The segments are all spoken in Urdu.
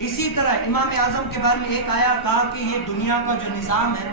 اسی طرح امام اعظم کے بارے میں ایک آیا کہا کہ یہ دنیا کا جو نظام ہے،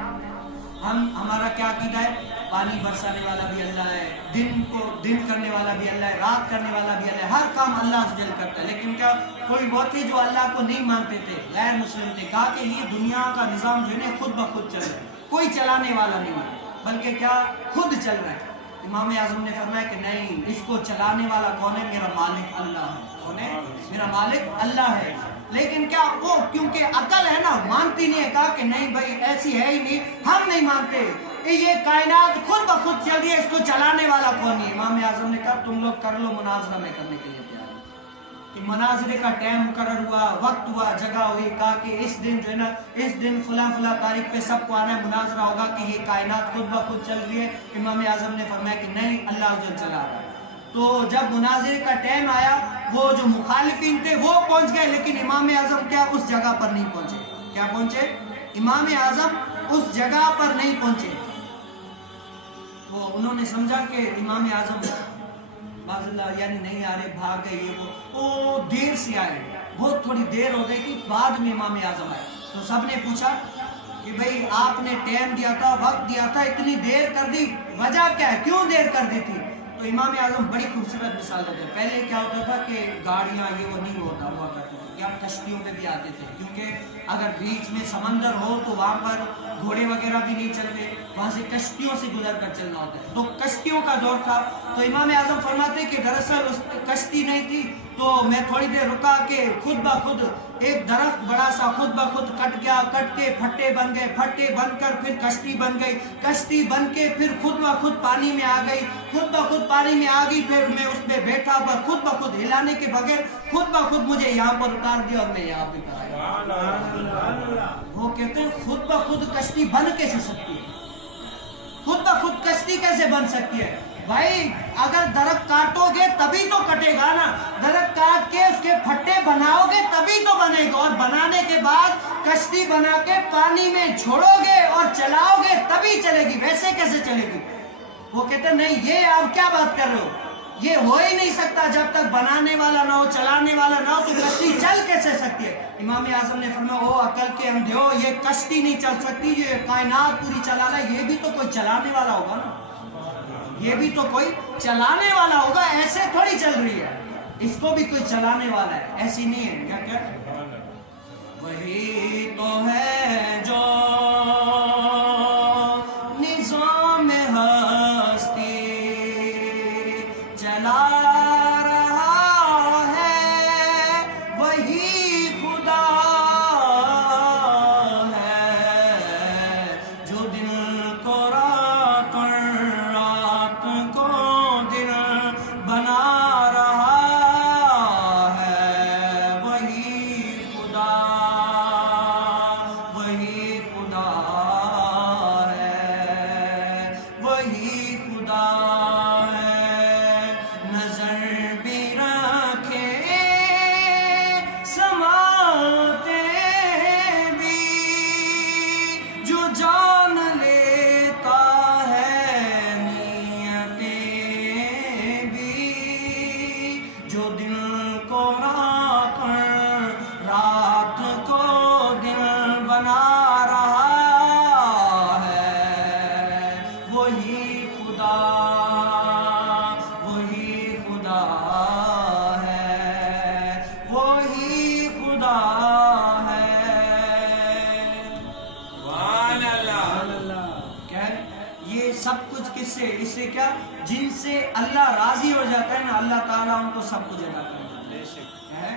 ہمارا کیا عقیدہ ہے؟ پانی برسانے والا بھی اللہ ہے، دن کرنے والا بھی اللہ ہے، رات کرنے والا بھی اللہ ہے، ہر کام اللہ عز و جل کرتا ہے۔ لیکن کیا کوئی وہ تھے جو اللہ کو نہیں مانتے تھے، غیر مسلم تھے، کہا کہ یہ دنیا کا نظام جو ہے خود بخود چل رہا ہے، کوئی چلانے والا نہیں ہے، بلکہ کیا خود چل رہا ہے۔ امام اعظم نے فرمایا کہ نہیں، اس کو چلانے والا کون ہے؟ میرا مالک اللہ ہے۔ کون ہے؟ میرا مالک اللہ ہے۔ لیکن کیا وہ کیونکہ عقل ہے نا، مانتی نہیں ہے، کہا کہ نہیں بھائی ایسی ہے ہی نہیں، ہم نہیں مانتے، یہ کائنات خود بخود چل رہی ہے، اس کو چلانے والا کون ہے؟ امام اعظم نے کہا تم لوگ کر لو مناظرہ، میں کرنے کے لیے تیار ہوں۔ کہ مناظرے کا ٹائم مقرر ہوا، وقت ہوا، جگہ ہوئی، کہا کہ اس دن جو ہے نا، اس دن فلاں فلاں تاریخ پہ سب کو آنا ہے، مناظرہ ہوگا کہ یہ کائنات خود بخود چل رہی ہے۔ امام اعظم نے فرمایا کہ نہیں، اللہ عز و جل چلا رہا ہے۔ تو جب مناظرے کا ٹائم آیا، وہ جو مخالفین تھے وہ پہنچ گئے، لیکن امام اعظم کیا اس جگہ پر نہیں پہنچے۔ کیا پہنچے؟ امام اعظم اس جگہ پر نہیں پہنچے۔ تو انہوں نے سمجھا کہ امام اعظم یعنی نہیں آ رہے، بھاگ گئے، یہ وہ دیر سے آئے، بہت تھوڑی دیر ہو گئی کہ بعد میں امام اعظم آئے۔ تو سب نے پوچھا کہ بھئی آپ نے ٹائم دیا تھا، وقت دیا تھا، اتنی دیر کر دی، وجہ کیا ہے، کیوں دیر کر دی تھی؟ تو امام اعظم بڑی خوبصورت مثال دیتے ہیں۔ پہلے کیا ہوتا تھا کہ گاڑیاں یہ وہ نہیں ہوا کرتی تھی، یا کشتیوں پہ بھی آتے تھے، کیونکہ اگر بیچ میں سمندر ہو تو وہاں پر گھوڑے وغیرہ بھی نہیں چلتے، وہاں سے کشتیوں سے گزر کر چلنا ہوتا ہے، تو کشتیوں کا دور تھا۔ تو امام اعظم فرماتے کہ دراصل اس کشتی نہیں تھی، تو میں تھوڑی دیر رکا کہ خود بخود ایک درخت بڑا سا خود بخود کٹ گیا، کٹ کے پھٹے بن گئے، پھٹے بن کر پھر کشتی بن گئی، کشتی بن کے پھر خود بخود پانی میں آ گئی، خود بخود پانی میں آ گئی، پھر میں اس پہ بیٹھا، پر خود بخود ہلانے کے بغیر خود بخود مجھے یہاں پر اتار دیا اور میں یہاں پہ کر آیا۔ وہ کہتے ہیں خود بخود کشتی بن کیسے سکتی ہے؟ خود بخود کشتی کیسے بن سکتی ہے؟ بھائی اگر درخت کاٹو گے تبھی تو کٹے گا نا، درخت کاٹ کے اس کے پھٹے بناؤ گے تبھی تو بنے گا، اور بنانے کے بعد کشتی بنا کے پانی میں چھوڑو گے اور چلاؤ گے تبھی چلے گی، ویسے کیسے چلے گی؟ وہ کہتے ہیں نہیں، یہ آپ کیا بات کر رہے ہو، یہ ہو ہی نہیں سکتا، جب تک بنانے والا نہ ہو، چلانے والا نہ ہو تو کشتی چل کیسے سکتی ہے؟ امام اعظم نے فرمایا او عقل کے اندھے ہو، یہ کشتی نہیں چل سکتی، یہ کائنات پوری چلا رہا ہے، یہ بھی تو کوئی چلانے والا ہوگا نا، یہ بھی تو کوئی چلانے والا ہوگا، ایسے تھوڑی چل رہی ہے، اس کو بھی کوئی چلانے والا ہے، ایسی نہیں ہے۔ کیا کیا وہی تو ہے جو نظام ہستی چلا رہا ہے، وہی خدا ہے جو دل کو رات کو دل بنا رہا ہے، وہی خدا ہے، وہی خدا ہے، نظر بھی رکھے سماتے بھی، جو جان لیتا ہے نیتیں بھی، جو دل کو رات کو دل بنا رہا ہے، وہی خدا ہے، وہی خدا ہے۔ سبحان اللہ۔ کیا ہے یہ سب کچھ کس سے؟ اس سے کیا، جن سے اللہ راضی ہو جاتا ہے نا، اللہ تعالیٰ ان کو سب کچھ عطا کر دیتا ہے۔